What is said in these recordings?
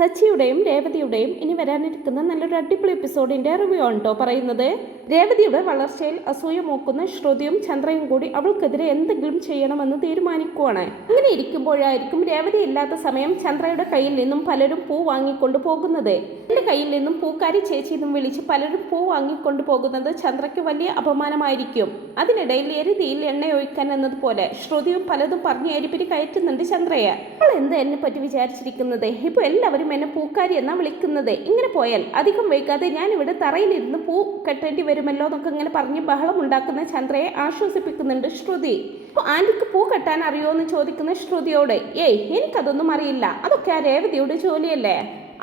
സച്ചിയുടെയും രേവതിയുടെയും ഇനി വരാനിരിക്കുന്ന നല്ലൊരു അടിപൊളി എപ്പിസോഡിന്റെ റിവ്യൂ ആണ് കേട്ടോ പറയുന്നത്. രേവതിയുടെ വളർച്ചയിൽ അസൂയ മൂക്കുന്ന ശ്രുതിയും ചന്ദ്രയും കൂടി അവൾക്കെതിരെ എന്തെങ്കിലും ചെയ്യണമെന്ന് തീരുമാനിക്കുവാണ്. അങ്ങനെ ഇരിക്കുമ്പോഴായിരിക്കും രേവതി ഇല്ലാത്ത സമയം ചന്ദ്രയുടെ കയ്യിൽ നിന്നും പലരും പൂ വാങ്ങിക്കൊണ്ടു പോകുന്നത്. എന്റെ കയ്യിൽ നിന്നും പൂക്കാരി ചേച്ചി എന്നും വിളിച്ച് പലരും പൂ വാങ്ങിക്കൊണ്ടു പോകുന്നത് ചന്ദ്രയ്ക്ക് വലിയ അപമാനമായിരിക്കും. അതിനിടയിൽ എരുതിയിൽ എണ്ണയൊഴിക്കാൻ എന്നതുപോലെ ശ്രുതിയും പലതും പറഞ്ഞ് എരിപിരി കയറ്റുന്നുണ്ട് ചന്ദ്രയെ. അവൾ എന്ത് എന്നെ പറ്റി വിചാരിച്ചിരിക്കുന്നത്? ഇപ്പൊ എല്ലാവരും എന്നെ പൂക്കാരി എന്നാ വിളിക്കുന്നത്. ഇങ്ങനെ പോയാൽ അധികം വൈകാതെ ഞാൻ ഇവിടെ തറയിലിരുന്ന് പൂ കെട്ടേണ്ടി വരുമല്ലോ എന്നൊക്കെ ഇങ്ങനെ പറഞ്ഞ് ബഹളം ഉണ്ടാക്കുന്ന ചന്ദ്രയെ ആശ്വസിപ്പിക്കുന്നുണ്ട് ശ്രുതി. അപ്പോൾ ആന്റിക്ക് പൂ കെട്ടാൻ അറിയോ എന്ന് ചോദിക്കുന്ന ശ്രുതിയോട്, ഏയ് എനിക്കതൊന്നും അറിയില്ല, അതൊക്കെ ആ രേവതിയുടെ ജോലിയല്ലേ.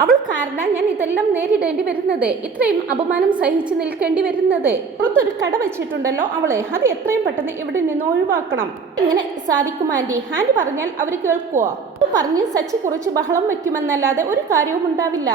അവൾ കാരണം ഞാൻ ഇതെല്ലാം നേരിടേണ്ടി വരുന്നത്, ഇത്രയും അപമാനം സഹിച്ചു നിൽക്കേണ്ടി വരുന്നത്. പുറത്തൊരു കട വെച്ചിട്ടുണ്ടല്ലോ അവള്, അത് എത്രയും പെട്ടെന്ന് ഇവിടെ നിന്ന് ഒഴിവാക്കണം. ഇങ്ങനെ സാധിക്കും ആന്റി? ആന്റി പറഞ്ഞാൽ അവർ കേൾക്കുവോ? പറഞ്ഞ് സച്ചി കുറച്ച് ബഹളം വെക്കുമെന്നല്ലാതെ ഒരു കാര്യവും ഉണ്ടാവില്ല.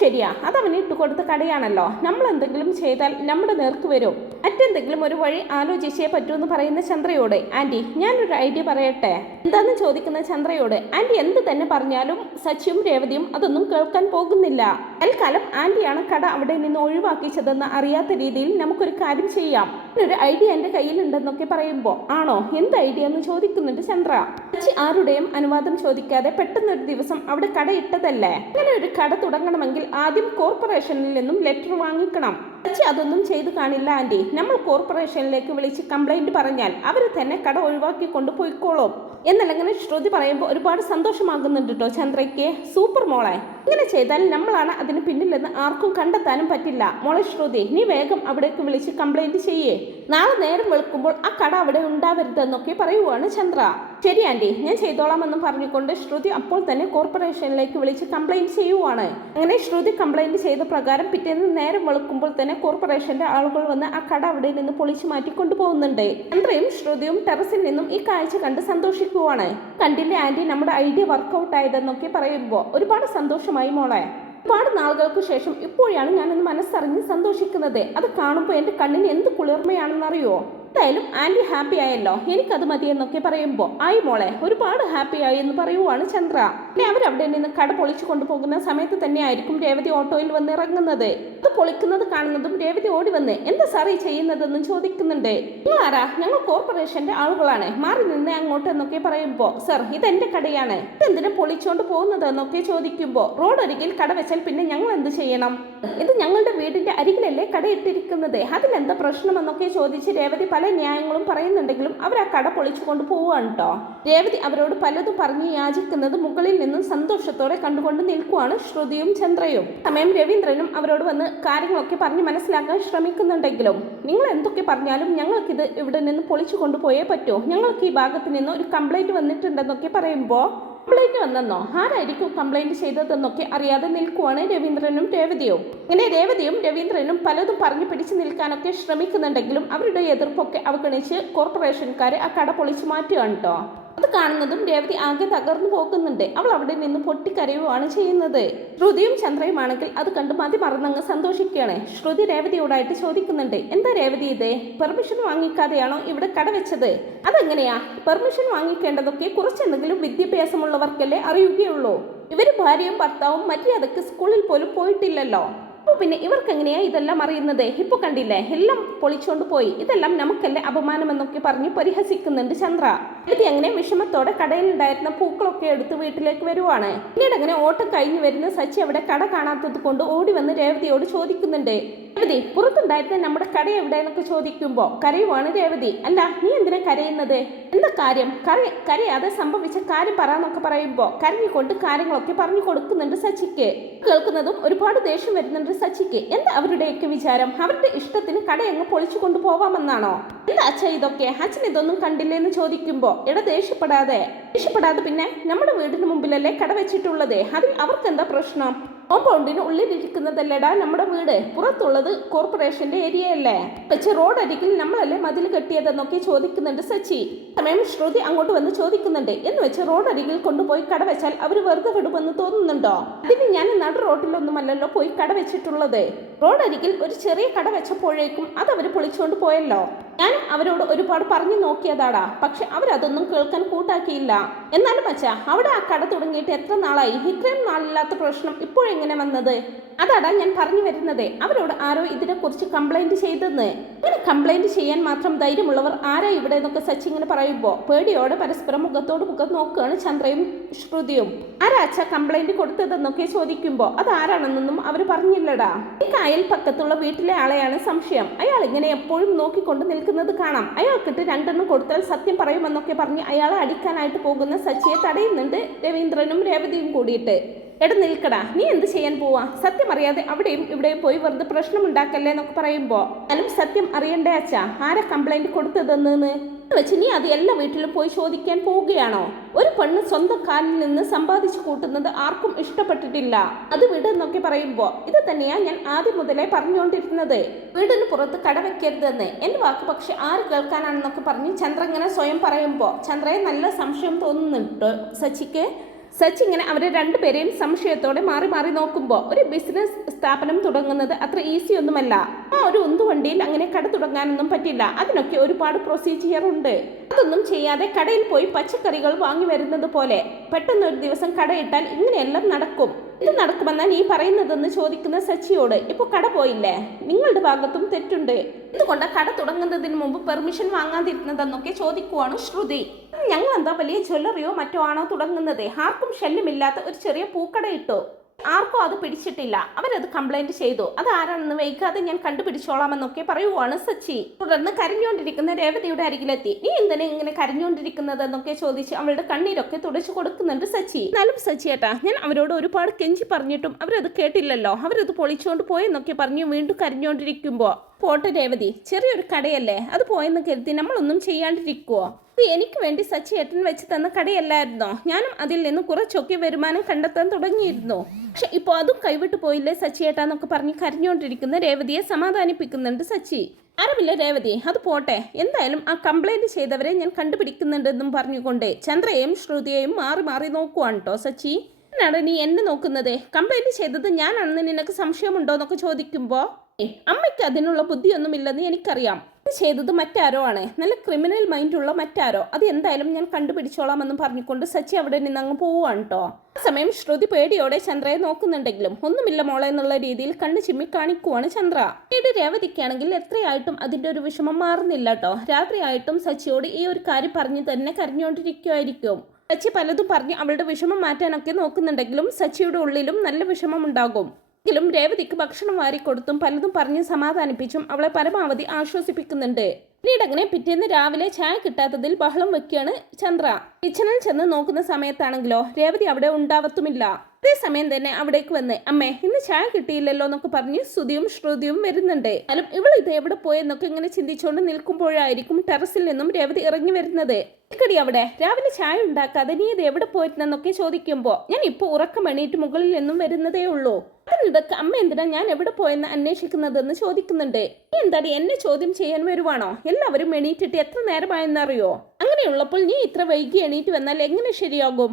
ശരിയാ, അതവന് ഇട്ടുകൊടുത്ത കടയാണല്ലോ. നമ്മൾ എന്തെങ്കിലും ചെയ്താൽ നമ്മുടെ നേർക്ക് വരും. മറ്റെന്തെങ്കിലും ഒരു വഴി ആലോചിച്ചേ പറ്റൂ എന്ന് പറയുന്ന ചന്ദ്രയോട്, ആന്റി ഞാനൊരു ഐഡിയ പറയട്ടെ? എന്താന്ന് ചോദിക്കുന്ന ചന്ദ്രയോട്, ആന്റി എന്ത് തന്നെ പറഞ്ഞാലും സച്ചിയും രേവതിയും അതൊന്നും കേൾക്കാൻ പോകുന്നില്ല. തൽക്കാലം ആന്റിയാണ് കട അവിടെ നിന്ന് ഒഴിവാക്കിച്ചതെന്ന് അറിയാത്ത രീതിയിൽ നമുക്കൊരു കാര്യം ചെയ്യാം. ഒരു ഐഡിയ എന്റെ കയ്യിലുണ്ടെന്നൊക്കെ പറയുമ്പോ, ആണോ, എന്ത് ഐഡിയ എന്ന് ചോദിക്കുന്നുണ്ട് ചന്ദ്ര. സച്ചി ആരുടെയും അനുവാദം ചോദിക്കാതെ പെട്ടെന്നൊരു ദിവസം അവിടെ കട ഇട്ടതല്ലേ. അങ്ങനെ ഒരു കട തുടങ്ങണമെങ്കിൽ ആദ്യം കോർപ്പറേഷനിൽ നിന്നും ലെറ്റർ വാങ്ങിക്കണം. സച്ചി അതൊന്നും ചെയ്തു കാണില്ല ആന്റി. നമ്മൾ കോർപ്പറേഷനിലേക്ക് വിളിച്ച് കംപ്ലൈന്റ് പറഞ്ഞാൽ അവർ തന്നെ കട ഒഴിവാക്കി കൊണ്ടുപോയിക്കോളും എന്നല്ലെങ്കിൽ ശ്രുതി പറയുമ്പോൾ ഒരുപാട് സന്തോഷമാകുന്നുണ്ട് കേട്ടോ ചന്ദ്രയ്ക്ക്. സൂപ്പർ മോളെ, ഇങ്ങനെ ചെയ്താൽ നമ്മളാണ് അതിന് പിന്നിലെന്ന് ആർക്കും കണ്ടെത്താനും പറ്റില്ല. മോളെ ശ്രുതി, നീ വേഗം അവിടേക്ക് വിളിച്ച് കംപ്ലൈന്റ് ചെയ്യേ. നാളെ നേരം വെളുക്കുമ്പോൾ ആ കട അവിടെ ഉണ്ടാവരുതെന്നൊക്കെ പറയുവാണ് ചന്ദ്ര. ശരി ആന്റി, ഞാൻ ചെയ്തോളാമെന്ന് പറഞ്ഞുകൊണ്ട് ശ്രുതി അപ്പോൾ തന്നെ കോർപ്പറേഷനിലേക്ക് വിളിച്ച് കംപ്ലൈന്റ് ചെയ്യുവാണ്. അങ്ങനെ ശ്രുതി കംപ്ലൈന്റ് ചെയ്ത പ്രകാരം പിറ്റേന്ന് നേരം വെളുക്കുമ്പോൾ തന്നെ കോർപ്പറേഷന്റെ ആളുകൾ വന്ന് ആ കട അവിടെ നിന്ന് പൊളിച്ചു മാറ്റി കൊണ്ടുപോകുന്നുണ്ട്. ചന്ദ്രയും ശ്രുതിയും ടെറസിൽ നിന്നും ഈ കാഴ്ച കണ്ട് സന്തോഷിക്കുവാണ്. കണ്ടില്ലേ ആന്റി, നമ്മുടെ ഐഡിയ വർക്ക്ഔട്ട് ആയതെന്നൊക്കെ പറയുമ്പോൾ ഒരുപാട് സന്തോഷമായി മോളെ. ഒരുപാട് നാളുകൾക്ക് ശേഷം ഇപ്പോഴാണ് ഞാനൊന്ന് മനസ്സറിഞ്ഞ് സന്തോഷിക്കുന്നത്. അത് കാണുമ്പോൾ എൻ്റെ കണ്ണിന് എന്ത് കുളിർമയാണെന്നറിയോ. എന്തായാലും ആന്റി ഹാപ്പി ആയല്ലോ, എനിക്കത് മതി എന്നൊക്കെ പറയുമ്പോൾ, ആയി മോളെ, ഒരുപാട് ഹാപ്പി ആയി എന്ന് പറയുവാണ് ചന്ദ്ര. പിന്നെ അവരവിടെ നിന്ന് കട പൊളിച്ചു കൊണ്ടുപോകുന്ന സമയത്ത് തന്നെ ആയിരിക്കും രേവതി ഓട്ടോയിൽ വന്ന് ഇറങ്ങുന്നത്. അത് പൊളിക്കുന്നത് കാണുന്നതും രേവതി ഓടി വന്ന്, എന്താ സാറേ ചെയ്യുന്നതെന്ന് ചോദിക്കുന്നുണ്ട്. നിങ്ങൾ ആരാ? ഞങ്ങൾ കോർപ്പറേഷന്റെ ആളുകളാണ്, മാറി നിന്നേ അങ്ങോട്ട് എന്നൊക്കെ പറയുമ്പോൾ, സർ ഇതെന്റെ കടയാണ്, ഇതെന്തിനാ പൊളിച്ചോണ്ട് പോകുന്നത് എന്നൊക്കെ ചോദിക്കുമ്പോൾ, റോഡ് അരികിൽ കട വെച്ചാൽ പിന്നെ ഞങ്ങൾ എന്ത് ചെയ്യണം? ഇത് ഞങ്ങളുടെ വീടിന്റെ അരികിലല്ലേ കടയിട്ടിരിക്കുന്നത്, അതിലെന്താ പ്രശ്നമെന്നൊക്കെ ചോദിച്ച് രേവതി പല ന്യായങ്ങളും പറയുന്നുണ്ടെങ്കിലും അവർ ആ കട പൊളിച്ചു കൊണ്ട് പോവുകയാണ് കേട്ടോ. രേവതി അവരോട് പലതും പറഞ്ഞ് യാചിക്കുന്നത് മുകളിൽ നിന്നും സന്തോഷത്തോടെ കണ്ടുകൊണ്ട് നിൽക്കുവാണ് ശ്രുതിയും ചന്ദ്രയും. സമയം രവീന്ദ്രനും അവരോട് വന്ന് കാര്യങ്ങളൊക്കെ പറഞ്ഞ് മനസ്സിലാക്കാൻ ശ്രമിക്കുന്നുണ്ടെങ്കിലും, നിങ്ങൾ എന്തൊക്കെ പറഞ്ഞാലും ഞങ്ങൾക്കിത് ഇവിടെ നിന്ന് പൊളിച്ചു കൊണ്ടുപോയേ പറ്റൂ, ഞങ്ങൾക്ക് ഈ ഭാഗത്ത് നിന്ന് ഒരു കംപ്ലൈന്റ് വന്നിട്ടുണ്ടെന്നൊക്കെ പറയുമ്പോൾ, കംപ്ലൈന്റ് വന്നെന്നോ? ആരായിരിക്കും കംപ്ലൈന്റ് ചെയ്തതെന്നൊക്കെ അറിയാതെ നിൽക്കുവാണ് രവീന്ദ്രനും രേവതിയും. ഇങ്ങനെ രേവതിയും രവീന്ദ്രനും പലതും പറഞ്ഞു പിടിച്ചു നിൽക്കാനൊക്കെ ശ്രമിക്കുന്നുണ്ടെങ്കിലും അവരുടെ എതിർപ്പൊക്കെ അവഗണിച്ച് കോർപ്പറേഷൻകാരെ ആ കട പൊളിച്ചു മാറ്റുകയാണ് കേട്ടോ. അത് കാണുന്നതും രേവതി ആകെ തകർന്നു പോകുന്നുണ്ട്. അവൾ അവിടെ നിന്ന് പൊട്ടിക്കരയുവാണ് ചെയ്യുന്നത്. ശ്രുതിയും ചന്ദ്രയുമാണെങ്കിൽ അത് കണ്ട് മതി മറന്നങ്ങ് സന്തോഷിക്കുകയാണ്. ശ്രുതി രേവതിയോടായിട്ട് ചോദിക്കുന്നുണ്ട്, എന്താ രേവതി ഇത്? പെർമിഷൻ വാങ്ങിക്കാതെയാണോ ഇവിടെ കട വെച്ചത്? അതെങ്ങനെയാ? പെർമിഷൻ വാങ്ങിക്കേണ്ടതൊക്കെ കുറച്ചെന്തെങ്കിലും വിദ്യാഭ്യാസമുള്ളവർക്കല്ലേ അറിയുകയുള്ളൂ. ഇവര് ഭാര്യയും ഭർത്താവും മര്യാദക്ക് സ്കൂളിൽ പോലും പോയിട്ടില്ലല്ലോ. പിന്നെ ഇവർക്ക് എങ്ങനെയാ ഇതെല്ലാം അറിയുന്നത്? ഇപ്പൊ കണ്ടില്ലേ, എല്ലാം പൊളിച്ചോണ്ട് പോയി, ഇതെല്ലാം നമുക്കല്ലേ അപമാനം എന്നൊക്കെ പറഞ്ഞ് പരിഹസിക്കുന്നുണ്ട് ചന്ദ്ര. ഇത് അങ്ങനെ വിഷമത്തോടെ കടയിലുണ്ടായിരുന്ന പൂക്കളൊക്കെ എടുത്ത് വീട്ടിലേക്ക് വരുവാണ്. പിന്നീട് അങ്ങനെ ഓട്ടം കഴിഞ്ഞു വരുന്ന സച്ചി അവിടെ കട കാണാത്തത് കൊണ്ട് ഓടി വന്ന് രേവതിയോട് ചോദിക്കുന്നുണ്ട്, രേവതി പുറത്തുണ്ടായിരുന്ന നമ്മുടെ കട എവിടെ എന്നൊക്കെ ചോദിക്കുമ്പോ കരയുവാണ് രേവതി. അല്ല, നീ എന്തിനാ കരയുന്നത്? എന്താ കാര്യം? കരയാതെ സംഭവിച്ച കാര്യം പറയാന്നൊക്കെ പറയുമ്പോ കരഞ്ഞുകൊണ്ട് കാര്യങ്ങളൊക്കെ പറഞ്ഞു കൊടുക്കുന്നുണ്ട് സച്ചിക്ക്. കേൾക്കുന്നതും ഒരുപാട് ദേഷ്യം വരുന്നുണ്ട് സച്ചിക്ക്. എന്താ അവരുടെയൊക്കെ വിചാരം? അവരുടെ ഇഷ്ടത്തിന് കട അങ്ങ് പൊളിച്ചു കൊണ്ടുപോവാമെന്നാണോ? എന്താ അച്ഛ ഇതൊക്കെ? അച്ഛൻ ഇതൊന്നും കണ്ടില്ലേന്ന് ചോദിക്കുമ്പോ, ദേഷ്യപ്പെടാതെ പിന്നെ നമ്മുടെ വീടിന് മുമ്പിലല്ലേ കട വെച്ചിട്ടുള്ളത്, അതിൽ അവർക്ക് എന്താ പ്രശ്നം? കോമ്പൗണ്ടിന് ഉള്ളിലിരിക്കുന്നതല്ലേടാ നമ്മുടെ വീട്, പുറത്തുള്ളത് കോർപ്പറേഷന്റെ ഏരിയയല്ലേ, വെച്ച് റോഡ് അരികിൽ നമ്മളല്ലേ മതിൽ കെട്ടിയതെന്നൊക്കെ ചോദിക്കുന്നുണ്ട് സച്ചി. സമയം ശ്രുതി അങ്ങോട്ട് വന്ന് ചോദിക്കുന്നുണ്ട്, എന്ന് വെച്ച് റോഡ് അരികിൽ കൊണ്ടുപോയി കട വെച്ചാൽ അവർ വെറുതെ വിടുമെന്ന് തോന്നുന്നുണ്ടോ? അതിന് ഞാൻ നടു റോഡിലൊന്നുമല്ലല്ലോ പോയി കട വെച്ചിട്ടുള്ളത്. റോഡ് അരികിൽ ഒരു ചെറിയ കട വെച്ചപ്പോഴേക്കും അത് അവർ പൊളിച്ചുകൊണ്ട് പോയല്ലോ. ഞാനും അവരോട് ഒരുപാട് പറഞ്ഞു നോക്കിയതാടാ, പക്ഷെ അവരതൊന്നും കേൾക്കാൻ കൂട്ടാക്കിയില്ല. എന്നാലും അച്ഛാ അവിടെ ആ കട തുടങ്ങിയിട്ട് എത്ര നാളായി? ഇത്രയും നാളില്ലാത്ത പ്രശ്നം ഇപ്പോഴെങ്ങനെ വന്നത്? അതാടാ ഞാൻ പറഞ്ഞു വരുന്നത്. അവരോട് ആരോ ഇതിനെക്കുറിച്ച് കംപ്ലൈന്റ് ചെയ്തെന്ന്. ഇങ്ങനെ കംപ്ലൈന്റ് ചെയ്യാൻ മാത്രം ധൈര്യമുള്ളവർ ആരാ ഇവിടെ എന്നൊക്കെ സച്ചി ഇങ്ങനെ പറയുമ്പോൾ പേടിയോടെ പരസ്പരം മുഖത്തോട് മുഖം നോക്കുകയാണ് ചന്ദ്രയും ശ്രുതിയും. ആരാ അച്ഛാ കംപ്ലൈന്റ് കൊടുത്തതെന്നൊക്കെ ചോദിക്കുമ്പോൾ അതാരാണെന്നൊന്നും അവർ പറഞ്ഞില്ലടാ. എനിക്ക് അയൽപ്പക്കത്തുള്ള വീട്ടിലെ ആളെയാണ് സംശയം. അയാൾ ഇങ്ങനെ എപ്പോഴും നോക്കിക്കൊണ്ട് നിൽക്കുന്നത് കാണാം. അയാൾക്കിട്ട് 2 എണ്ണം കൊടുത്താൽ സത്യം പറയുമെന്നൊക്കെ പറഞ്ഞ് അയാളെ അടിക്കാനായിട്ട് പോകുന്ന സച്ചിയെ തടയുന്നുണ്ട് രവീന്ദ്രനും രേവതിയും കൂടിയിട്ട്. എടാ നിൽക്കടാ, നീ എന്ത് ചെയ്യാൻ പോവാ? സത്യം അറിയാതെ അവിടെയും ഇവിടെയും പോയി വെറുതെ പ്രശ്നം ഉണ്ടാക്കല്ലേ എന്നൊക്കെ പറയുമ്പോൾ എന്നാലും സത്യം അറിയണ്ടേ അച്ഛാ ആരാ കംപ്ലൈന്റ് കൊടുത്തതെന്ന് വെച്ച് നീ അത് എല്ലാ വീട്ടിലും പോയി ചോദിക്കാൻ പോവുകയാണോ? ഒരു പെണ്ണ് സ്വന്തം കാലിൽ നിന്ന് സമ്പാദിച്ചു കൂട്ടുന്നത് ആർക്കും ഇഷ്ടപ്പെട്ടിട്ടില്ല. അത് വിടെന്നൊക്കെ പറയുമ്പോൾ ഇത് തന്നെയാ ഞാൻ ആദ്യം മുതലേ പറഞ്ഞുകൊണ്ടിരുന്നത്. വീടിന് പുറത്ത് കട വെക്കരുതെന്ന്. എന്റെ വാക്ക് പക്ഷെ ആര് കേൾക്കാനാണെന്നൊക്കെ പറഞ്ഞ് ചന്ദ്ര ഇങ്ങനെ സ്വയം പറയുമ്പോൾ ചന്ദ്രയെ നല്ല സംശയം തോന്നുന്നുണ്ട് സച്ചിക്ക്. സച്ചി ഇങ്ങനെ അവരെ 2 പേരെയും സംശയത്തോടെ മാറി മാറി നോക്കുമ്പോൾ ഒരു ബിസിനസ് സ്ഥാപനം തുടങ്ങുന്നത് അത്ര ഈസി ഒന്നുമല്ല. ആ ഒരു ഉന്തുവണ്ടിയിൽ അങ്ങനെ കട തുടങ്ങാനൊന്നും പറ്റില്ല. അതിനൊക്കെ ഒരുപാട് പ്രൊസീജിയർ ഉണ്ട്. അതൊന്നും ചെയ്യാതെ കടയിൽ പോയി പച്ചക്കറികൾ വാങ്ങി വരുന്നത് പോലെ പെട്ടെന്ന് ഒരു ദിവസം കടയിട്ടാൽ ഇങ്ങനെയെല്ലാം നടക്കും. ഇത് നടക്കുമെന്നാ നീ പറയുന്നതെന്ന് ചോദിക്കുന്ന സച്ചിയോട് ഇപ്പോൾ കട പോയില്ലേ? നിങ്ങളുടെ ഭാഗത്തും തെറ്റുണ്ട്. എന്തുകൊണ്ടാ കട തുടങ്ങുന്നതിന് മുമ്പ് പെർമിഷൻ വാങ്ങാതിരുന്നതെന്നൊക്കെ ചോദിക്കുവാണ് ശ്രുതി. ഞങ്ങൾ എന്താ വലിയ ജ്വല്ലറിയോ മറ്റോ ആണോ തുടങ്ങുന്നത്? ആർക്കും ശല്യമില്ലാത്ത ഒരു ചെറിയ പൂക്കട ഇട്ടു. ആർക്കും അത് പിടിച്ചിട്ടില്ല. അവരത് കംപ്ലൈന്റ് ചെയ്തു. അത് ആരാണെന്ന് വൈകാതെ ഞാൻ കണ്ടുപിടിച്ചോളാമെന്നൊക്കെ പറയുവാണ് സച്ചി. തുടർന്ന് കരഞ്ഞുകൊണ്ടിരിക്കുന്ന രേവതിയുടെ അരികിലെത്തി. നീ എന്തിനാ ഇങ്ങനെ കരഞ്ഞുകൊണ്ടിരിക്കുന്നതെന്നൊക്കെ ചോദിച്ച് അവളുടെ കണ്ണീരൊക്കെ തുടച്ചു കൊടുക്കുന്നുണ്ട് സച്ചി. എന്നാലും സച്ചിയേട്ടാ ഞാൻ അവരോട് ഒരുപാട് കെഞ്ചി പറഞ്ഞിട്ടും അവരത് കേട്ടില്ലല്ലോ. അവരത് പൊളിച്ചുകൊണ്ട് പോയെന്നൊക്കെ പറഞ്ഞു വീണ്ടും കരഞ്ഞുകൊണ്ടിരിക്കുമ്പോൾ പോട്ടെ രേവതി, ചെറിയൊരു കടയല്ലേ, അത് പോയെന്ന് കരുതി നമ്മളൊന്നും ചെയ്യാണ്ടിരിക്കുവോ? ഇത് എനിക്ക് വേണ്ടി സച്ചി ഏട്ടൻ വെച്ച് തന്ന കടയല്ലായിരുന്നോ? ഞാനും അതിൽ നിന്ന് കുറച്ചൊക്കെ വരുമാനം കണ്ടെത്താൻ തുടങ്ങിയിരുന്നു. പക്ഷെ ഇപ്പോൾ അതും കൈവിട്ടു പോയില്ലേ സച്ചിയേട്ടാന്നൊക്കെ പറഞ്ഞ് കരഞ്ഞുകൊണ്ടിരിക്കുന്ന രേവതിയെ സമാധാനിപ്പിക്കുന്നുണ്ട് സച്ചി. അറിവില്ല രേവതി, അത് പോട്ടെ. എന്തായാലും ആ കംപ്ലൈന്റ് ചെയ്തവരെ ഞാൻ കണ്ടുപിടിക്കുന്നുണ്ടെന്നും പറഞ്ഞുകൊണ്ട് ചന്ദ്രയെയും ശ്രുതിയെയും മാറി മാറി നോക്കുവാണ് കേട്ടോ സച്ചി. എന്നാണ് നീ എന്നെ നോക്കുന്നത്? കംപ്ലൈന്റ് ചെയ്തത് ഞാനാണെന്ന് നിനക്ക് സംശയമുണ്ടോ എന്നൊക്കെ ചോദിക്കുമ്പോൾ അമ്മയ്ക്ക് അതിനുള്ള ബുദ്ധിയൊന്നുമില്ലെന്ന് എനിക്കറിയാം. ഇത് ചെയ്തത് മറ്റാരോ ആണ്, നല്ല ക്രിമിനൽ മൈൻഡുള്ള മറ്റാരോ. അത് എന്തായാലും ഞാൻ കണ്ടുപിടിച്ചോളാമെന്നും പറഞ്ഞുകൊണ്ട് സച്ചി അവിടെ നിന്ന് അങ്ങ് പോവുകയാണ് കേട്ടോ. ആ സമയം ശ്രുതി പേടിയോടെ ചന്ദ്രയെ നോക്കുന്നുണ്ടെങ്കിലും ഒന്നുമില്ല മോളെ എന്നുള്ള രീതിയിൽ കണ്ണു ചിമ്മി കാണിക്കുവാണ് ചന്ദ്ര. പിന്നീട് രേവതിക്കാണെങ്കിൽ എത്രയായിട്ടും അതിന്റെ ഒരു വിഷമം മാറുന്നില്ല കേട്ടോ. രാത്രിയായിട്ടും സച്ചിയോട് ഈ ഒരു കാര്യം പറഞ്ഞ് തന്നെ കരഞ്ഞുകൊണ്ടിരിക്കുമായിരിക്കും. സച്ചി പലതും പറഞ്ഞ് അവളുടെ വിഷമം മാറ്റാനൊക്കെ നോക്കുന്നുണ്ടെങ്കിലും സച്ചിയുടെ ഉള്ളിലും നല്ല വിഷമം ഉണ്ടാകും. എങ്കിലും രേവതിക്ക് ഭക്ഷണം വാരിക്കൊടുത്തും പലതും പറഞ്ഞ് സമാധാനിപ്പിച്ചും അവളെ പരമാവധി ആശ്വസിപ്പിക്കുന്നുണ്ട്. പിന്നീട് അങ്ങനെ പിറ്റേന്ന് രാവിലെ ചായ കിട്ടാത്തതിൽ ബഹളം വെക്കുകയാണ് ചന്ദ്ര. കിച്ചണിൽ ചെന്ന് നോക്കുന്ന സമയത്താണെങ്കിലോ രേവതി അവിടെ ഉണ്ടാവത്തുമില്ല. അതേസമയം തന്നെ അവിടേക്ക് വന്ന് അമ്മേ ഇന്ന് ചായ കിട്ടിയില്ലല്ലോ എന്നൊക്കെ പറഞ്ഞ് ശ്രുതിയും ശ്രുതിയും വരുന്നുണ്ട്. എന്നാലും ഇവൾ ഇത് എവിടെ പോയെന്നൊക്കെ ഇങ്ങനെ ചിന്തിച്ചുകൊണ്ട് നിൽക്കുമ്പോഴായിരിക്കും ടെറസിൽ നിന്നും രേവതി ഇറങ്ങി വരുന്നത്. ഇക്കടി അവിടെ രാവിലെ ചായ ഉണ്ടാക്കാതെ നീ ഇത് എവിടെ പോയിരുന്നെന്നൊക്കെ ചോദിക്കുമ്പോൾ ഞാൻ ഇപ്പോൾ ഉറക്കം എണീറ്റ് മുകളിൽ നിന്നും വരുന്നതേ ഉള്ളൂ. അതിനിടക്ക് അമ്മ എന്തിനാ ഞാൻ എവിടെ പോയെന്ന് അന്വേഷിക്കുന്നതെന്ന് ചോദിക്കുന്നുണ്ട്. നീ എന്താടി എന്നെ ചോദ്യം ചെയ്യാൻ വരുവാണോ? എല്ലാവരും എണീറ്റിട്ട് എത്ര നേരമായെന്നറിയോ? അങ്ങനെയുള്ളപ്പോൾ നീ ഇത്ര വൈകി എണീറ്റ് വന്നാൽ എങ്ങനെ ശരിയാകും?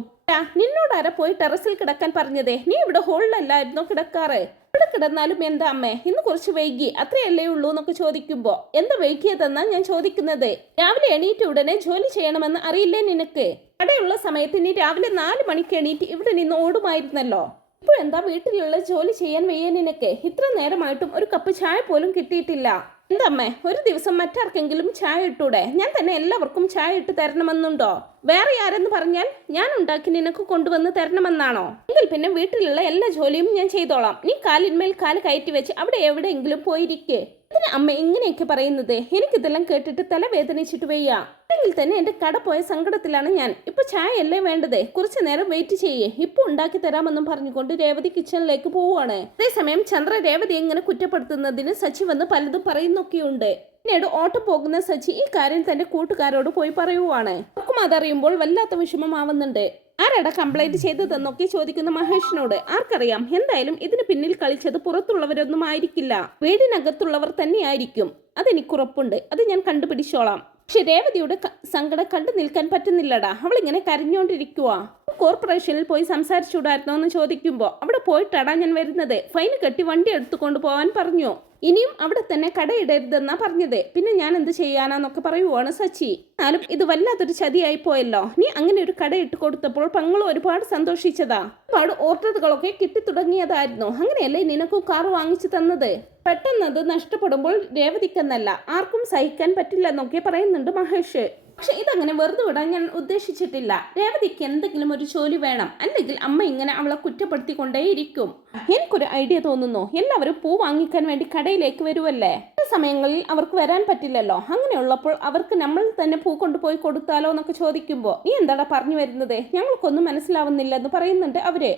നിന്നോട് ആരാ പോയി ടെറസിൽ കിടക്കാൻ പറഞ്ഞതേ? നീ ഇവിടെ ഹോളിലല്ലായിരുന്നോ കിടക്കാറ്? ഇവിടെ കിടന്നാലും എന്താ അമ്മേ ഇന്ന് കുറച്ച് വൈകി അത്രയല്ലേ ഉള്ളൂ എന്നൊക്കെ ചോദിക്കുമ്പോ എന്താ വൈകിയതെന്നാ ഞാൻ ചോദിക്കുന്നത്. രാവിലെ എണീറ്റ് ഉടനെ ജോലി ചെയ്യണമെന്ന് അറിയില്ലേ നിനക്ക്? കടയുള്ള സമയത്ത് നീ രാവിലെ 4 മണിക്ക് എണീറ്റ് ഇവിടെ നിന്ന് ഓടുമായിരുന്നല്ലോ. ഇപ്പോൾ എന്താ വീട്ടിലുള്ള ജോലി ചെയ്യാൻ വയ്യ നിനക്ക്? ഇത്ര നേരമായിട്ടും ഒരു കപ്പ് ചായ പോലും കിട്ടിയിട്ടില്ല. എന്താമ്മേ ഒരു ദിവസം മറ്റാർക്കെങ്കിലും ചായ ഇട്ടൂടെ? ഞാൻ തന്നെ എല്ലാവർക്കും ചായ ഇട്ട് തരണമെന്നുണ്ടോ? വേറെ ആരെന്ന് പറഞ്ഞാൽ ഞാൻ ഉണ്ടാക്കി നിനക്ക് കൊണ്ടുവന്ന് തരണമെന്നാണോ? എങ്കിൽ പിന്നെ വീട്ടിലുള്ള എല്ലാ ജോലിയും ഞാൻ ചെയ്തോളാം. നീ കാലിന്മേൽ കാല് കയറ്റി വെച്ച് അവിടെ എവിടെയെങ്കിലും പോയിരിക്കേ. ഇതിന് അമ്മ ഇങ്ങനെയൊക്കെ പറയുന്നത്? എനിക്കിതെല്ലാം കേട്ടിട്ട് തല വേദനിച്ചിട്ട് വയ്യ. അല്ലെങ്കിൽ തന്നെ എന്റെ കട പോയ സങ്കടത്തിലാണ് ഞാൻ. ഇപ്പൊ ചായ അല്ലേ വേണ്ടത്? കുറച്ചു നേരം വെയിറ്റ് ചെയ്യേ, ഇപ്പൊ ഉണ്ടാക്കി തരാമെന്നും പറഞ്ഞുകൊണ്ട് രേവതി കിച്ചണിലേക്ക് പോവുകയാണ്. അതേസമയം ചന്ദ്ര രേവതി എങ്ങനെ കുറ്റപ്പെടുത്തുന്നതിന് സച്ചി വന്ന് പലതും പറയുന്നൊക്കെയുണ്ട്. പിന്നീട് ഓട്ടം പോകുന്ന സച്ചി ഈ കാര്യം തന്റെ കൂട്ടുകാരോട് പോയി പറയുവാണ്. ആർക്കും അതറിയുമ്പോൾ വല്ലാത്ത വിഷമമാവുന്നുണ്ട്. ആരാടാ കംപ്ലൈന്റ് ചെയ്തതെന്നൊക്കെ ചോദിക്കുന്ന മഹേഷിനോട് ആർക്കറിയാം. എന്തായാലും ഇതിന് പിന്നിൽ കളിച്ചത് പുറത്തുള്ളവരൊന്നും ആയിരിക്കില്ല, വീടിനകത്തുള്ളവർ തന്നെയായിരിക്കും. അതെനിക്കുറപ്പുണ്ട്. അത് ഞാൻ കണ്ടുപിടിച്ചോളാം. പക്ഷെ രേവതിയുടെ സങ്കടം കണ്ടു നിൽക്കാൻ പറ്റുന്നില്ലടാ. അവളിങ്ങനെ കരഞ്ഞോണ്ടിരിക്കുക. കോർപ്പറേഷനിൽ പോയി സംസാരിച്ചുകൂടായിരുന്നോ എന്ന് ചോദിക്കുമ്പോൾ അവിടെ പോയിട്ടാടാ ഞാൻ വരുന്നത്. ഫൈന് കെട്ടി വണ്ടി എടുത്തുകൊണ്ട് പോകാൻ പറഞ്ഞു. ഇനിയും അവിടെ തന്നെ കടയിടരുതെന്നാ പറഞ്ഞത്. പിന്നെ ഞാൻ എന്ത് ചെയ്യാനാന്നൊക്കെ പറയുവാണ് സച്ചി. എന്നാലും ഇത് വല്ലാത്തൊരു ചതിയായി പോയല്ലോ. നീ അങ്ങനെ ഒരു കട ഇട്ട് കൊടുത്തപ്പോൾ പങ്ങളും ഒരുപാട് സന്തോഷിച്ചതാ. ഒരുപാട് ഓർഡറുകളൊക്കെ കിട്ടി തുടങ്ങിയതായിരുന്നു. അങ്ങനെയല്ലേ നിനക്കും കാർ വാങ്ങിച്ചു തന്നത്. പെട്ടെന്നത് നഷ്ടപ്പെടുമ്പോൾ രേവതിക്കെന്നല്ല ആർക്കും സഹിക്കാൻ പറ്റില്ലെന്നൊക്കെ പറയുന്നുണ്ട് മഹേഷ്. പക്ഷെ ഇതങ്ങനെ വെറുതെ വിടാൻ ഞാൻ ഉദ്ദേശിച്ചിട്ടില്ല. രേവതിക്ക് എന്തെങ്കിലും ഒരു ജോലി വേണം, അല്ലെങ്കിൽ അമ്മ ഇങ്ങനെ അവളെ കുറ്റപ്പെടുത്തിക്കൊണ്ടേയിരിക്കും. എനിക്കൊരു ഐഡിയ തോന്നുന്നു. എല്ലാവരും പൂ വാങ്ങിക്കാൻ വേണ്ടി കടയിലേക്ക് വരുമല്ലേ. ചില സമയങ്ങളിൽ അവർക്ക് വരാൻ പറ്റില്ലല്ലോ. അങ്ങനെയുള്ളപ്പോൾ അവർക്ക് നമ്മൾ തന്നെ പൂ കൊണ്ടുപോയി കൊടുത്താലോ എന്നൊക്കെ ചോദിക്കുമ്പോൾ നീ എന്താടാ പറഞ്ഞു വരുന്നത്, ഞങ്ങൾക്കൊന്നും മനസ്സിലാവുന്നില്ലെന്ന് പറയുന്നുണ്ട് അവര്.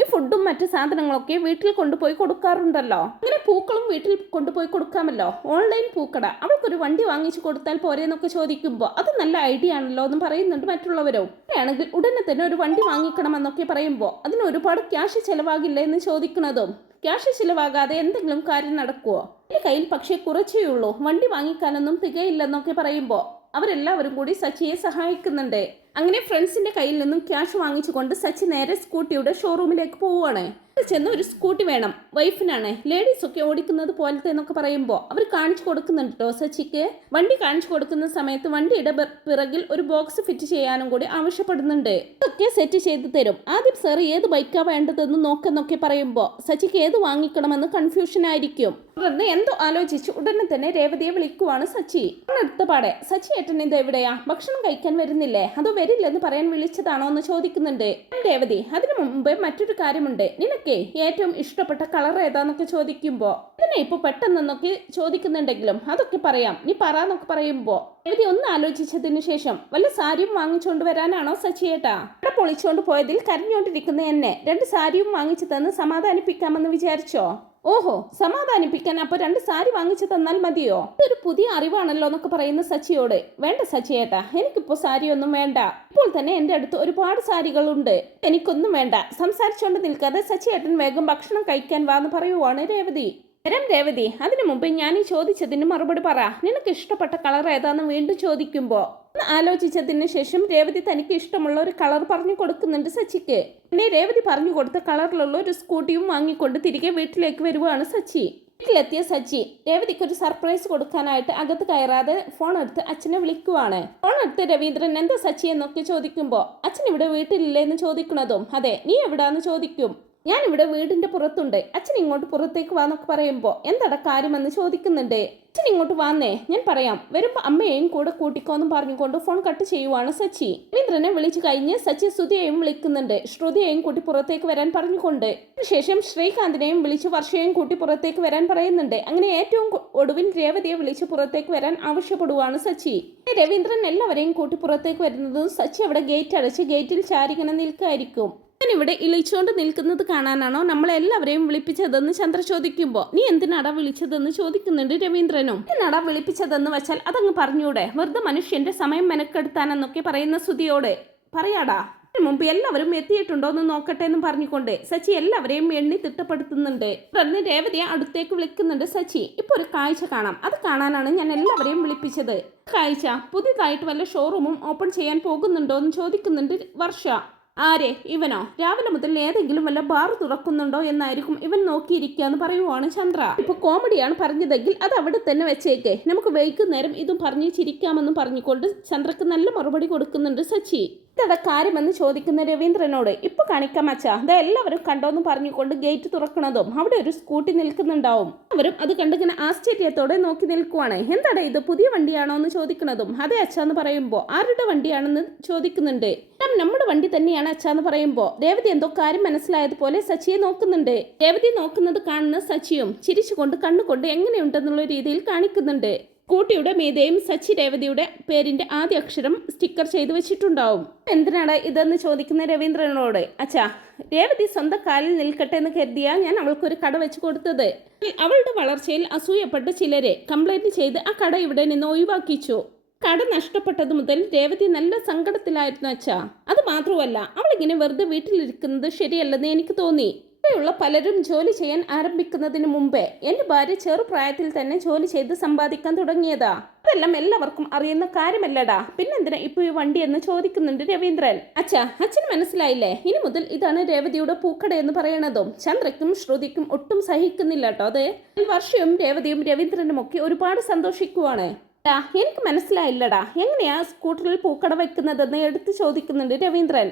ഈ ഫുഡും മറ്റു സാധനങ്ങളൊക്കെ വീട്ടിൽ കൊണ്ടുപോയി കൊടുക്കാറുണ്ടല്ലോ. അങ്ങനെ പൂക്കളും വീട്ടിൽ കൊണ്ടുപോയി കൊടുക്കാമല്ലോ. ഓൺലൈൻ പൂക്കട, അവൾക്കൊരു വണ്ടി വാങ്ങിച്ചു കൊടുത്താൽ പോരെന്നൊക്കെ ചോദിക്കുമ്പോൾ അത് നല്ല ഐഡിയ ആണല്ലോ എന്ന് പറയുന്നുണ്ട് മറ്റുള്ളവരും. ആണെങ്കിൽ ഉടനെ തന്നെ ഒരു വണ്ടി വാങ്ങിക്കണമെന്നൊക്കെ പറയുമ്പോൾ അതിന് ഒരുപാട് ക്യാഷ് ചെലവാകില്ല എന്ന് ചോദിക്കുന്നതും. ക്യാഷ് ചിലവാകാതെ എന്തെങ്കിലും കാര്യം നടക്കുവോ? എന്റെ കയ്യിൽ പക്ഷേ കുറച്ചേ ഉള്ളൂ, വണ്ടി വാങ്ങിക്കാനൊന്നും തികയില്ലെന്നൊക്കെ പറയുമ്പോൾ അവരെല്ലാവരും കൂടി സച്ചിയെ സഹായിക്കുന്നുണ്ട്. അങ്ങനെ ഫ്രണ്ട്സിന്റെ കയ്യിൽ നിന്നും ക്യാഷ് വാങ്ങിച്ചുകൊണ്ട് സച്ചി നേരെ സ്കൂട്ടിയുടെ ഷോറൂമിലേക്ക് പോവുകയാണ്. ചെന്ന് ഒരു സ്കൂട്ടി വേണം, വൈഫിനാണ്, ലേഡീസ് ഒക്കെ ഓടിക്കുന്നത് പോലത്തെ എന്നൊക്കെ പറയുമ്പോൾ അവർ കാണിച്ചു കൊടുക്കുന്നുണ്ട് കേട്ടോ സച്ചിക്ക്. വണ്ടി കാണിച്ചു കൊടുക്കുന്ന സമയത്ത് വണ്ടിയുടെ പിറകിൽ ഒരു ബോക്സ് ഫിറ്റ് ചെയ്യാനും കൂടി ആവശ്യപ്പെടുന്നുണ്ട്. ഇതൊക്കെ സെറ്റ് ചെയ്ത് തരും. ആദ്യം സാർ ഏത് ബൈക്കാ വേണ്ടതെന്ന് നോക്കെന്നൊക്കെ പറയുമ്പോൾ സച്ചിക്ക് ഏത് വാങ്ങിക്കണമെന്ന് കൺഫ്യൂഷൻ ആയിരിക്കും. തുടർന്ന് എന്തോ ആലോചിച്ച് ഉടനെ തന്നെ രേവതിയെ വിളിക്കുവാണ് സച്ചി. അടുത്ത പാടെ സച്ചി ഏട്ടൻ ഇത് എവിടെയാ, ഭക്ഷണം കഴിക്കാൻ വരുന്നില്ലേ, അതോ വരില്ലെന്ന് പറയാൻ വിളിച്ചതാണോ എന്ന് ചോദിക്കുന്നുണ്ട് രേവതി. അതിനു മുമ്പേ മറ്റൊരു കാര്യമുണ്ട്, നിനക്ക് ഏറ്റവും ഇഷ്ടപ്പെട്ട കളർ ഏതാന്നൊക്കെ ചോദിക്കുമ്പോ ഇതിനെ ഇപ്പൊ പെട്ടെന്നൊക്കെ ചോദിക്കുന്നുണ്ടെങ്കിലും അതൊക്കെ പറയാം, നീ പറയാന്നൊക്കെ പറയുമ്പോ രേവതി ഒന്ന് ആലോചിച്ചതിന് ശേഷം വല്ല സാരിയും വാങ്ങിച്ചുകൊണ്ട് വരാനാണോ സച്ചിയേട്ടാ? അവിടെ പൊളിച്ചുകൊണ്ട് പോയതിൽ കരഞ്ഞോണ്ടിരിക്കുന്ന എന്നെ 2 സാരിയും വാങ്ങിച്ചു തന്ന് സമാധാനിപ്പിക്കാമെന്ന് വിചാരിച്ചോ? ഓഹോ, സമാധാനിപ്പിക്കാൻ അപ്പൊ 2 സാരി വാങ്ങിച്ചു തന്നാൽ മതിയോ? ഇതൊരു പുതിയ അറിവാണല്ലോ എന്നൊക്കെ പറയുന്ന സച്ചിയോട്. വേണ്ട സച്ചിയേട്ടാ, എനിക്കിപ്പോ സാരിയൊന്നും വേണ്ട. ഇപ്പോൾ തന്നെ എന്റെ അടുത്ത് ഒരുപാട് സാരികളുണ്ട്, എനിക്കൊന്നും വേണ്ട. സംസാരിച്ചുകൊണ്ട് നിൽക്കാതെ സച്ചിയേട്ടൻ വേഗം ഭക്ഷണം കഴിക്കാൻ വാന്ന് പറയുവാണ് രേവതി. രേവതി, അതിനു മുമ്പ് ഞാൻ ഈ ചോദിച്ചതിന് മറുപടി പറ. നിനക്ക് ഇഷ്ടപ്പെട്ട കളർ ഏതാന്ന് വീണ്ടും ചോദിക്കുമ്പോ ആലോചിച്ചതിന് ശേഷം രേവതി തനിക്ക് ഇഷ്ടമുള്ള ഒരു കളർ പറഞ്ഞു കൊടുക്കുന്നുണ്ട് സച്ചിക്ക്. പിന്നെ രേവതി പറഞ്ഞു കൊടുത്ത കളറിലുള്ള ഒരു സ്കൂട്ടിയും വാങ്ങിക്കൊണ്ട് തിരികെ വീട്ടിലേക്ക് വരുവാണ് സച്ചി. വീട്ടിലെത്തിയ സച്ചി രേവതിക്ക് ഒരു സർപ്രൈസ് കൊടുക്കാനായിട്ട് അകത്ത് കയറാതെ ഫോൺ എടുത്ത് അച്ഛനെ വിളിക്കുവാണ്. ഫോൺ എടുത്ത് രവീന്ദ്രൻ എന്താ സച്ചി എന്നൊക്കെ ചോദിക്കുമ്പോൾ അച്ഛൻ ഇവിടെ വീട്ടിലില്ലേ എന്ന് ചോദിക്കുന്നതും അതെ, നീ എവിടാന്ന് ചോദിക്കും. ഞാനിവിടെ വീടിന്റെ പുറത്തുണ്ട്, അച്ഛൻ ഇങ്ങോട്ട് പുറത്തേക്ക് വാന്നൊക്കെ പറയുമ്പോൾ എന്താടാ കാര്യമെന്ന് ചോദിക്കുന്നുണ്ട്. അച്ഛൻ ഇങ്ങോട്ട് വാന്നേ, ഞാൻ പറയാം, വരുമ്പോൾ അമ്മയെയും കൂടെ കൂട്ടിക്കോന്നും പറഞ്ഞുകൊണ്ട് ഫോൺ കട്ട് ചെയ്യുവാണ് സച്ചി. രവീന്ദ്രനെ വിളിച്ചു കഴിഞ്ഞ് സച്ചി ശ്രുതിയെയും വിളിക്കുന്നുണ്ട്, ശ്രുതിയെയും കൂട്ടി പുറത്തേക്ക് വരാൻ പറഞ്ഞുകൊണ്ട്. അതിനുശേഷം ശ്രീകാന്തിനെയും വിളിച്ച് വർഷയെയും കൂട്ടി പുറത്തേക്ക് വരാൻ പറയുന്നുണ്ട്. അങ്ങനെ ഏറ്റവും ഒടുവിൽ രേവതിയെ വിളിച്ച് പുറത്തേക്ക് വരാൻ ആവശ്യപ്പെടുവാണ് സച്ചി. രവീന്ദ്രൻ എല്ലാവരെയും കൂട്ടി പുറത്തേക്ക് വരുന്നതും സച്ചി അവിടെ ഗേറ്റ് അടച്ച് ഗേറ്റിൽ ചാരിങ്ങനെ നിൽക്കായിരിക്കും. ഞാനിവിടെ ഇളിച്ചുകൊണ്ട് നിൽക്കുന്നത് കാണാനാണോ നമ്മളെല്ലാവരെയും വിളിപ്പിച്ചതെന്ന് ചന്ദ്ര ചോദിക്കുമ്പോൾ നീ എന്തിനാടാ വിളിച്ചതെന്ന് ചോദിക്കുന്നുണ്ട് രവീന്ദ്രനും. എന്തിനാടാ വിളിപ്പിച്ചതെന്ന് വെച്ചാൽ അതങ്ങ് പറഞ്ഞൂടെ, വെറുതെ മനുഷ്യന്റെ സമയം മെനക്കെടുത്താനെന്നൊക്കെ പറയുന്ന ശ്രുതിയോട്. പറയാടാ, മുമ്പ് എല്ലാവരും എത്തിയിട്ടുണ്ടോ എന്ന് നോക്കട്ടെ എന്ന് പറഞ്ഞുകൊണ്ട് സച്ചി എല്ലാവരെയും എണ്ണി തിട്ടപ്പെടുത്തുന്നുണ്ട്. തുടർന്ന് രേവതിയെ അടുത്തേക്ക് വിളിക്കുന്നുണ്ട് സച്ചി. ഇപ്പൊ ഒരു കാഴ്ച കാണാം, അത് കാണാനാണ് ഞാൻ എല്ലാവരെയും വിളിപ്പിച്ചത്. കാഴ്ച പുതിയതായിട്ട് വല്ല ഷോറൂമും ഓപ്പൺ ചെയ്യാൻ പോകുന്നുണ്ടോ എന്ന് ചോദിക്കുന്നുണ്ട് വർഷ. ആരെ, ഇവനോ? രാവിലെ മുതൽ ഏതെങ്കിലും വല്ല ബാർ തുറക്കുന്നുണ്ടോ എന്നായിരിക്കും ഇവൻ നോക്കിയിരിക്കുക എന്ന് പറയുവാണ് ചന്ദ്ര. ഇപ്പൊ കോമഡിയാണ് പറഞ്ഞതെങ്കിൽ അത് അവിടെ തന്നെ വെച്ചേക്കെ, നമുക്ക് വൈകുന്നേരം ഇതും പറഞ്ഞു ചിരിക്കാമെന്നും പറഞ്ഞുകൊണ്ട് ചന്ദ്രക്ക് നല്ല മറുപടി കൊടുക്കുന്നുണ്ട് സച്ചി. ഇതട കാര്യമെന്ന് ചോദിക്കുന്ന രവീന്ദ്രനോട് ഇപ്പൊ കാണിക്കാം അച്ഛാ, അത് എല്ലാവരും കണ്ടോന്ന് പറഞ്ഞുകൊണ്ട് ഗേറ്റ് തുറക്കണതും അവിടെ ഒരു സ്കൂട്ടി നിൽക്കുന്നുണ്ടാവും. അവരും അത് കണ്ടിങ്ങനെ ആശ്ചര്യത്തോടെ നോക്കി നിൽക്കുവാണ്. എന്താണ് ഇത്, പുതിയ വണ്ടിയാണോ എന്ന് ചോദിക്കുന്നതും അതെ അച്ഛാന്ന് പറയുമ്പോൾ ആരുടെ വണ്ടിയാണെന്ന് ചോദിക്കുന്നുണ്ട്. നമ്മുടെ വണ്ടി തന്നെയാണ് അച്ഛാന്ന് പറയുമ്പോൾ രേവതി എന്തോ കാര്യം മനസ്സിലായതുപോലെ സച്ചിയെ നോക്കുന്നുണ്ട്. രേവതി നോക്കുന്നത് കാണുന്ന സച്ചിയും ചിരിച്ചുകൊണ്ട് കണ്ണുകൊണ്ട് എങ്ങനെയുണ്ടെന്നുള്ള രീതിയിൽ കാണിക്കുന്നുണ്ട്. സ്കൂട്ടിയുടെ മീതെയും സച്ചി രേവതിയുടെ പേരിന്റെ ആദ്യ അക്ഷരം സ്റ്റിക്കർ ചെയ്തു വെച്ചിട്ടുണ്ടാവും. എന്തിനാണ് ഇതെന്ന് ചോദിക്കുന്ന രവീന്ദ്രനോട് അച്ഛാ, രേവതി സ്വന്തം കാലിൽ നിൽക്കട്ടെ എന്ന് കരുതിയാ ഞാൻ അവൾക്കൊരു കട വെച്ച് കൊടുത്തത്. അവളുടെ വളർച്ചയിൽ അസൂയപ്പെട്ട് ചിലരെ കംപ്ലൈന്റ് ചെയ്ത് ആ കട ഇവിടെ നിന്ന് ഒഴിവാക്കിച്ചു. കട നഷ്ടപ്പെട്ടത് മുതൽ രേവതി നല്ല സങ്കടത്തിലായിരുന്നു അച്ഛാ. അത് മാത്രമല്ല അവളിങ്ങനെ വെറുതെ വീട്ടിലിരിക്കുന്നത് ശരിയല്ലെന്ന് എനിക്ക് തോന്നി. ഇവിടെയുള്ള പലരും ജോലി ചെയ്യാൻ ആരംഭിക്കുന്നതിന് മുമ്പേ എൻ്റെ ഭാര്യ ചെറുപ്രായത്തിൽ തന്നെ ജോലി ചെയ്ത് സമ്പാദിക്കാൻ തുടങ്ങിയതാ. അതെല്ലാം എല്ലാവർക്കും അറിയുന്ന കാര്യമല്ലടാ, പിന്നെന്തിനാ ഇപ്പൊ ഈ വണ്ടി എന്ന് ചോദിക്കുന്നുണ്ട് രവീന്ദ്രൻ. അച്ഛന് മനസ്സിലായില്ലേ? ഇനി മുതൽ ഇതാണ് രേവതിയുടെ പൂക്കട എന്ന് പറയണതും ചന്ദ്രയ്ക്കും ശ്രുതിക്കും ഒട്ടും സഹിക്കുന്നില്ല കേട്ടോ. അത് വർഷയും രേവതിയും രവീന്ദ്രനും ഒക്കെ ഒരുപാട് സന്തോഷിക്കുവാണ്. എനിക്ക് മനസ്സിലായില്ലടാ, എങ്ങനെയാ സ്കൂട്ടറിൽ പൂക്കട വെക്കുന്നതെന്ന് എടുത്ത് ചോദിക്കുന്നുണ്ട് രവീന്ദ്രൻ.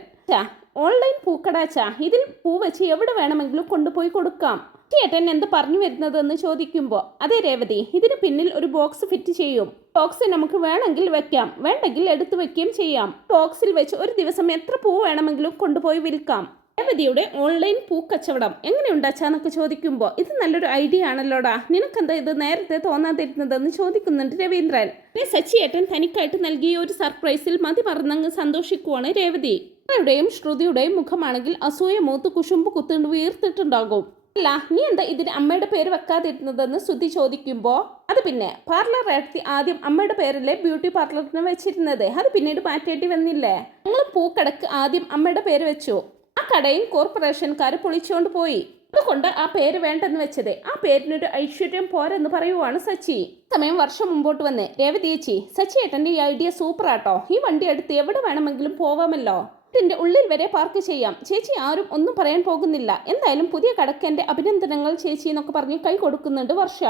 ഓൺലൈൻ പൂക്കടാച്ചാ, ഇതിൽ പൂ വെച്ച് എവിടെ വേണമെങ്കിലും കൊണ്ടുപോയി കൊടുക്കാം. ചേട്ടൻ എന്ത് പറഞ്ഞു വരുന്നതെന്ന് ചോദിക്കുമ്പോൾ അതെ രേവതി, ഇതിന് പിന്നിൽ ഒരു ബോക്സ് ഫിറ്റ് ചെയ്യും. ബോക്സ് നമുക്ക് വേണമെങ്കിൽ വെക്കാം, വേണ്ടെങ്കിൽ എടുത്തു വെക്കുകയും ചെയ്യാം. ബോക്സിൽ വെച്ച് ഒരു ദിവസം എത്ര പൂ വേണമെങ്കിലും കൊണ്ടുപോയി വിൽക്കാം. രേവതിയുടെ ഓൺലൈൻ പൂക്കച്ചവടം എങ്ങനെയുണ്ടാച്ചാന്നൊക്കെ ചോദിക്കുമ്പോൾ ഇത് നല്ലൊരു ഐഡിയ ആണല്ലോടാ, നിനക്കെന്താ ഇത് നേരത്തെ തോന്നാതിരുന്നതെന്ന് ചോദിക്കുന്നുണ്ട് രവീന്ദ്രൻ. സച്ചിയേട്ടൻ തനിക്കായിട്ട് നൽകിയ ഒരു സർപ്രൈസിൽ മതി മറന്നങ്ങ് സന്തോഷിക്കുവാണ് രേവതി. യുടെയും ശ്രുതിയുടെയും മുഖമാണെങ്കിൽ അസൂയ മൂത്ത് കുശുമ്പ് കുത്തുകൊണ്ട് വീർത്തിട്ടുണ്ടാകും. അല്ല, നീ എന്താ ഇതിന് അമ്മയുടെ പേര് വെക്കാതിരുന്നതെന്ന് ശ്രുതി ചോദിക്കുമ്പോൾ അത് പിന്നെ പാർലർ എടുത്തി ആദ്യം അമ്മയുടെ പേരിലെ ബ്യൂട്ടി പാർലറിന് വെച്ചിരുന്നത്, അത് പിന്നീട് മാറ്റേണ്ടി വന്നില്ലേ? ഞങ്ങൾ പൂക്കടക്ക് ആദ്യം അമ്മയുടെ പേര് വെച്ചു. ആ കടയും കോർപ്പറേഷൻകാർ പൊളിച്ചുകൊണ്ട് പോയി. അതുകൊണ്ട് ആ പേര് വേണ്ടെന്ന് വെച്ചത്. ആ പേരിനൊരു ഐശ്വര്യം പോരെന്ന് പറയുവാണ് സച്ചി. സമയം വർഷം മുമ്പോട്ട് വന്ന് രേവതി ചേച്ചി, സച്ചി ഏട്ടൻ്റെ ഈ ഐഡിയ സൂപ്പറാട്ടോ, ഈ വണ്ടി എടുത്ത് എവിടെ വേണമെങ്കിലും പോവാമല്ലോ, ിന്റെ ഉള്ളിൽ വരെ പാർക്ക് ചെയ്യാം. ചേച്ചി ആരും ഒന്നും പറയാൻ പോകുന്നില്ല. എന്തായാലും പുതിയ കടക്കന്റെ അഭിനന്ദനങ്ങൾ ചേച്ചി എന്നൊക്കെ പറഞ്ഞ് കൈ കൊടുക്കുന്നുണ്ട് വർഷ.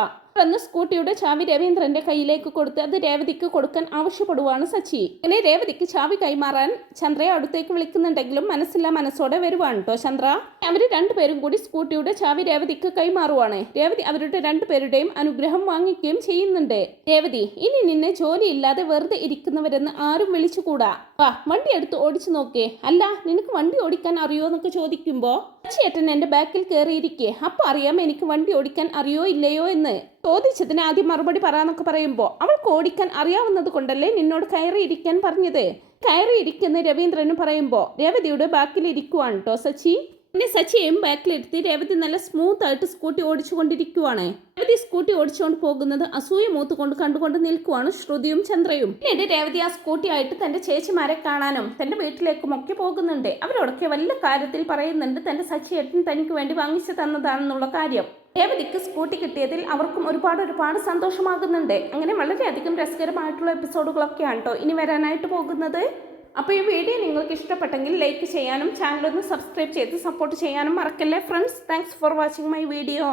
അന്ന് സ്കൂട്ടിയുടെ ചാവി രവീന്ദ്രന്റെ കയ്യിലേക്ക് കൊടുത്ത് അത് രേവതിക്ക് കൊടുക്കാൻ ആവശ്യപ്പെടുവാണ് സച്ചി. അങ്ങനെ രേവതിക്ക് ചാവി കൈമാറാൻ ചന്ദ്രയെ അടുത്തേക്ക് വിളിക്കുന്നുണ്ടെങ്കിലും മനസ്സില്ല മനസ്സോടെ വരുവാണ് കേട്ടോ ചന്ദ്ര. അവര് രണ്ടുപേരും കൂടി സ്കൂട്ടിയുടെ ചാവി രേവതിക്ക് കൈമാറുവാണ്. രേവതി അവരുടെ രണ്ടുപേരുടെയും അനുഗ്രഹം വാങ്ങിക്കുകയും ചെയ്യുന്നുണ്ട്. രേവതി, ഇനി നിന്നെ ജോലിയില്ലാതെ വെറുതെ ഇരിക്കുന്നവരെന്ന് ആരും വിളിച്ചുകൂടാ. വാ, വണ്ടി എടുത്ത് ഓടിച്ചു നോക്കേ. അല്ല, നിനക്ക് വണ്ടി ഓടിക്കാൻ അറിയോ എന്നൊക്കെ ചോദിക്കുമ്പോ ചേട്ടൻ എന്റെ ബാക്കിൽ കയറിയിരിക്കേ, അപ്പൊ അറിയാം എനിക്ക് വണ്ടി ഓടിക്കാൻ അറിയോ ഇല്ലയോ എന്ന്. ചോദിച്ചതിന് ആദ്യം മറുപടി പറയാന്നൊക്കെ പറയുമ്പോൾ അവൾക്ക് ഓടിക്കാൻ അറിയാവുന്നത് കൊണ്ടല്ലേ നിന്നോട് കയറിയിരിക്കാൻ പറഞ്ഞത്. കയറിയിരിക്കുന്ന രവീന്ദ്രനും പറയുമ്പോൾ രേവതിയുടെ ബാക്കിൽ ഇരിക്കുവാണ് കേട്ടോ സച്ചി. പിന്നെ സച്ചിയെയും ബാക്കിലിരുത്തി രേവതി നല്ല സ്മൂത്ത് ആയിട്ട് സ്കൂട്ടി ഓടിച്ചുകൊണ്ടിരിക്കുവാണ്. രേവതി സ്കൂട്ടി ഓടിച്ചുകൊണ്ട് പോകുന്നത് അസൂയ മൂത്തുകൊണ്ട് കണ്ടുകൊണ്ട് നിൽക്കുവാണ് ശ്രുതിയും ചന്ദ്രയും. പിന്നീട് രേവതി ആ സ്കൂട്ടി ആയിട്ട് തന്റെ ചേച്ചിമാരെ കാണാനും തന്റെ വീട്ടിലേക്കും ഒക്കെ പോകുന്നുണ്ട്. അവരോടൊക്കെ വല്ല കാര്യത്തിൽ പറയുന്നുണ്ട് തന്റെ സച്ചിയേട്ടൻ തനിക്ക് വേണ്ടി വാങ്ങിച്ചു തന്നതാണെന്നുള്ള കാര്യം. രേവതിക്ക് സ്കൂട്ടി കിട്ടിയതിൽ അവർക്കും ഒരുപാട് സന്തോഷമാകുന്നുണ്ട്. അങ്ങനെ വളരെയധികം രസകരമായിട്ടുള്ള എപ്പിസോഡുകളൊക്കെയാണ് കേട്ടോ ഇനി വരാനായിട്ട് പോകുന്നത്. അപ്പോൾ ഈ വീഡിയോ നിങ്ങൾക്ക് ഇഷ്ടപ്പെട്ടെങ്കിൽ ലൈക്ക് ചെയ്യാനും ചാനലൊന്ന് സബ്സ്ക്രൈബ് ചെയ്ത് സപ്പോർട്ട് ചെയ്യാനും മറക്കല്ലേ friends. Thanks for watching my video.